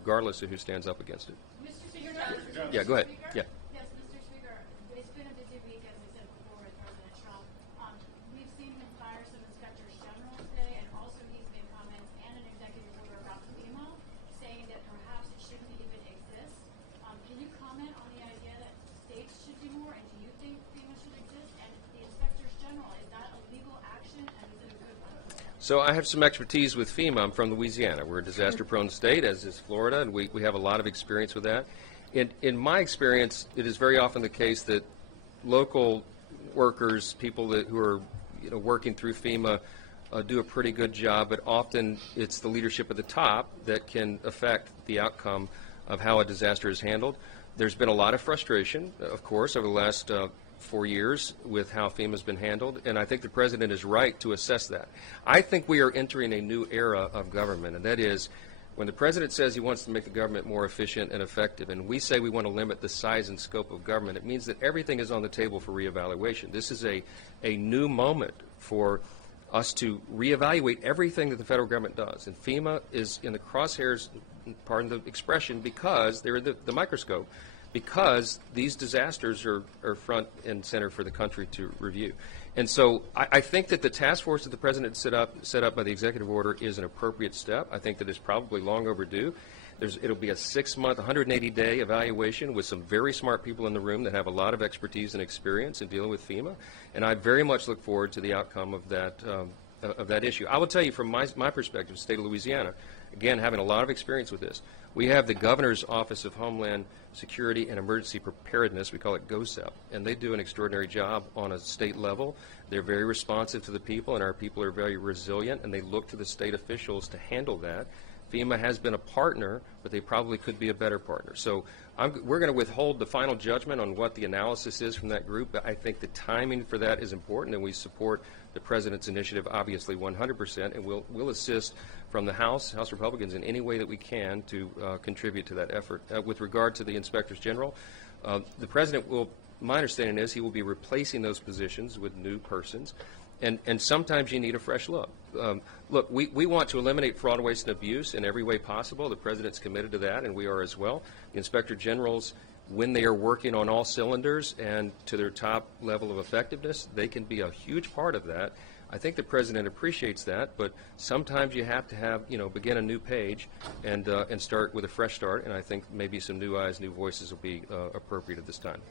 regardless of who stands up against it. Mr. Speaker, Yeah, go ahead. Yeah. Yes, Mr. Speaker, it's been a busy week, as we said before, with President Trump. We've seen him fire some inspectors general today, and also he's made comments and an executive order about FEMA, saying that perhaps it shouldn't even exist. Can you comment on the idea that states should do more, and do you think FEMA should exist? And the inspectors general, is that a legal action, and is it a good one? So I have some expertise with FEMA. I'm from Louisiana. We're a disaster-prone state, as is Florida, and we have a lot of experience with that. In my experience, it is very often the case that local workers, people who are working through FEMA, do a pretty good job, but often it's the leadership at the top that can affect the outcome of how a disaster is handled. There's been a lot of frustration, of course, over the last 4 years with how FEMA has been handled, and I think the President is right to assess that. I think we are entering a new era of government, and that is when the President says he wants to make the government more efficient and effective, and we say we want to limit the size and scope of government, it means that everything is on the table for reevaluation. This is a new moment for us to reevaluate everything that the federal government does, and FEMA is in the crosshairs, pardon the expression, because they're in the microscope, because these disasters are front and center for the country to review. And so I think that the task force that the President set up by the executive order is an appropriate step. I think that it's probably long overdue. It'll be a 6-month, 180-day evaluation with some very smart people in the room that have a lot of expertise and experience in dealing with FEMA, and I very much look forward to the outcome of that issue. I will tell you from my perspective, the state of Louisiana, again, having a lot of experience with this, we have the Governor's Office of Homeland Security and Emergency Preparedness, we call it GOSEP, and they do an extraordinary job on a state level. They're very responsive to the people, and our people are very resilient, and they look to the state officials to handle that. FEMA has been a partner, but they probably could be a better partner. So we're going to withhold the final judgment on what the analysis is from that group, but I think the timing for that is important, and we support the President's initiative, obviously 100%, and we'll assist from the House Republicans in any way that we can to contribute to that effort. With regard to the Inspectors General, the President will, my understanding is, he will be replacing those positions with new persons. And sometimes you need a fresh look. Look, we want to eliminate fraud, waste, and abuse in every way possible. The President's committed to that, and we are as well. The Inspector Generals, when they are working on all cylinders and to their top level of effectiveness, they can be a huge part of that. I think the President appreciates that, but sometimes you have to begin a new page and start with a fresh start, and I think maybe some new eyes, new voices will be appropriate at this time.